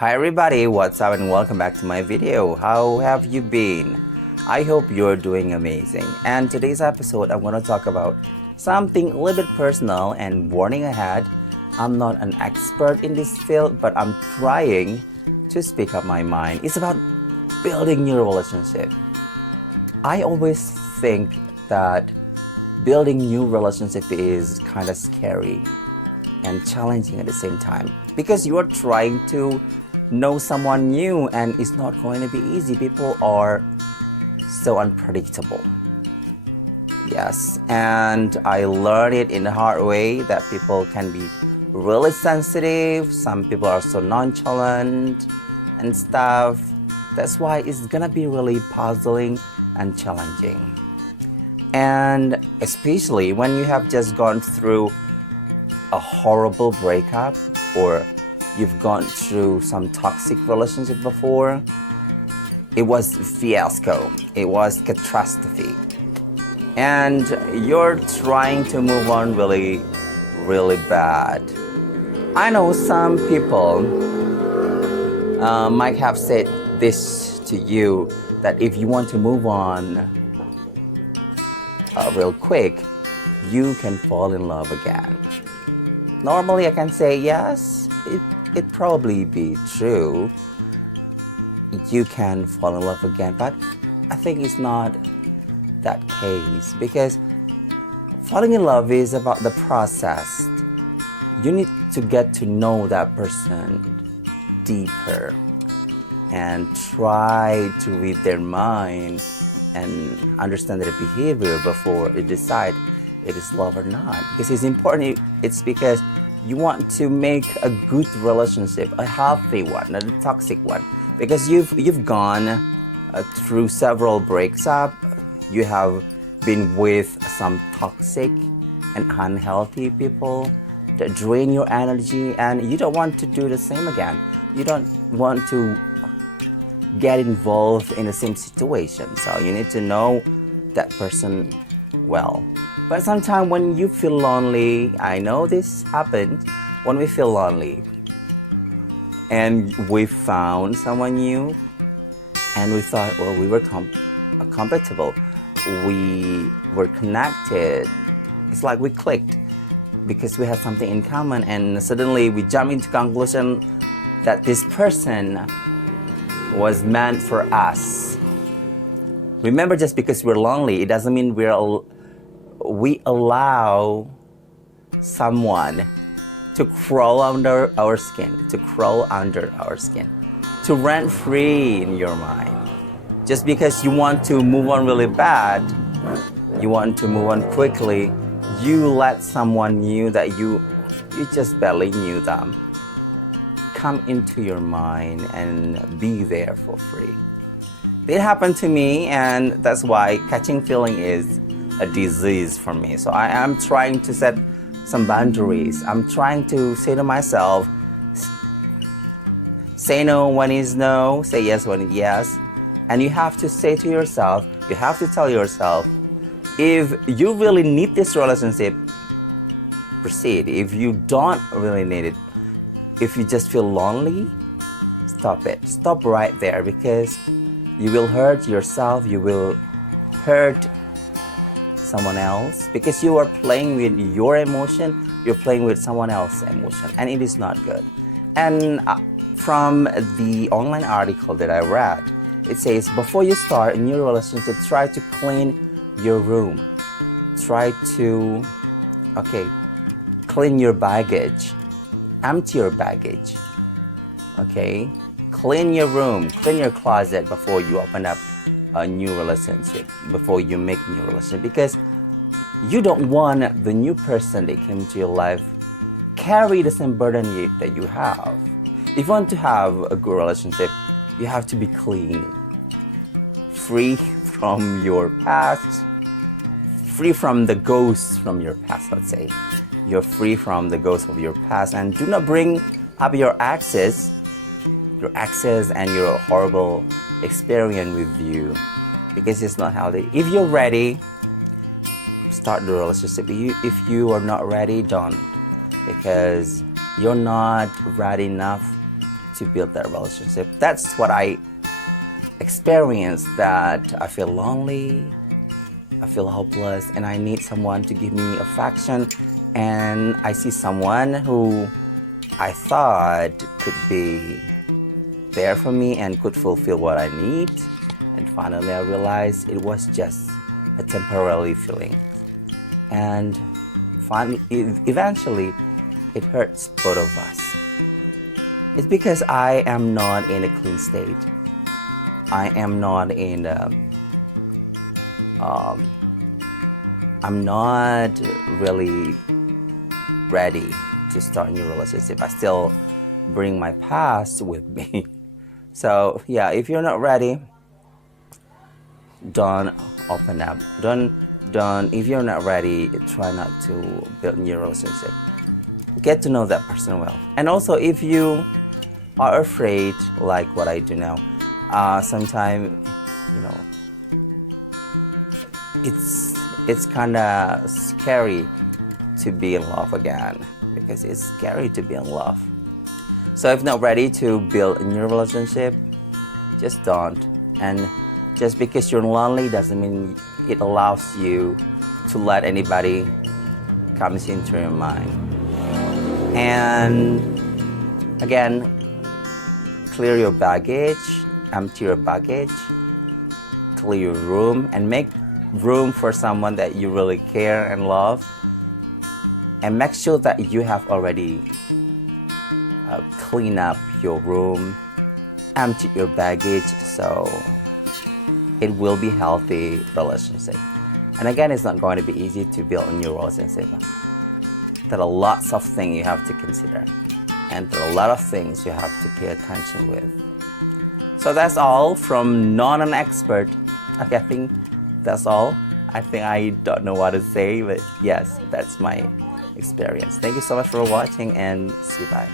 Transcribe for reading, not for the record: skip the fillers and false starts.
Hi everybody, what's up and welcome back to my video. How have you been? I hope you're doing amazing. And today's episode, I'm going to talk about something a little bit personal and warning ahead. I'm not an expert in this field, but I'm trying to speak up my mind. It's about building new relationship. I always think that building new relationship is kind of scary and challenging at the same time because you are trying to know someone new and it's not going to be easy. People are so unpredictable. Yes, and I learned it in a hard way that people can be really sensitive. Some people are so nonchalant and stuff. That's why it's gonna be really puzzling and challenging. And especially when you have just gone through a horrible breakup or you've gone through some toxic relationship before. It was fiasco. It was catastrophe. And you're trying to move on really, really bad. I know some people might have said this to you that if you want to move on real quick, you can fall in love again. Normally I can say yes, it probably be true. You can fall in love again, but I think it's not that case because falling in love is about the process. You need to get to know that person deeper and try to read their mind and understand their behavior before you decide it is love or not. Because it's important. It's because you want to make a good relationship, a healthy one, not a toxic one. Because you've gone through several breaks up. You have been with some toxic and unhealthy people that drain your energy, and you don't want to do the same again. You don't want to get involved in the same situation. So you need to know that person well. But sometimes when you feel lonely, I know this happens when we feel lonely and we found someone new and we thought, well, we were compatible. We were connected. It's like we clicked because we had something in common, and suddenly we jump into conclusion that this person was meant for us. Remember, just because we're lonely, it doesn't mean we allow someone to crawl under our skin, to rent free in your mind. Just because you want to move on really bad, you want to move on quickly, you let someone new that you just barely knew them come into your mind and be there for free. It happened to me, and that's why catching feeling is a disease for me. So I am trying to set some boundaries. I'm trying to say to myself, say no when it's no, say yes when it's yes. And you have to say to yourself, you have to tell yourself, if you really need this relationship, proceed. If you don't really need it, if you just feel lonely, stop it. Stop right there, because you will hurt yourself, you will hurt someone else, because you are playing with your emotion, you're playing with someone else's emotion, and it is not good. And from the online article that I read, it says before you start a new relationship, try to clean your room. Try to, clean your baggage, empty your baggage, clean your room, clean your closet before you open up a new relationship, before you make new relationship, because you don't want the new person that came to your life carry the same burden that you have. If you want to have a good relationship, you have to be clean, free from your past, free from the ghosts from your past, let's say. You're free from the ghosts of your past, and do not bring up your exes and your horrible experience with you, because it's not healthy. If you're ready, start the relationship. If you are not ready, don't, because you're not ready enough to build that relationship. That's what I experienced, that I feel lonely, I feel hopeless, and I need someone to give me affection. And I see someone who I thought could be there for me and could fulfill what I need. And finally, I realized it was just a temporary feeling. And eventually, it hurts both of us. It's because I am not in a clean state. I am not in I'm not really ready to start a new relationship. I still bring my past with me. So yeah, if you're not ready, don't open up. Don't if you're not ready, try not to build a new relationship. Get to know that person well. And also, if you are afraid, like what I do now, sometimes, you know, it's kind of scary to be in love again, because it's scary to be in love. So if not ready to build a new relationship, just don't. And just because you're lonely doesn't mean it allows you to let anybody comes into your mind. And again, clear your baggage, empty your baggage, clear your room, and make room for someone that you really care and love. And make sure that you have already cleaned up your room, emptied your baggage, so it will be healthy relationship. And again, it's not going to be easy to build a new relationship. There are lots of things you have to consider, and there are a lot of things you have to pay attention with. So that's all from non-expert. Okay, I think that's all. I think I don't know what to say, but yes, that's my experience. Thank you so much for watching, and see you bye.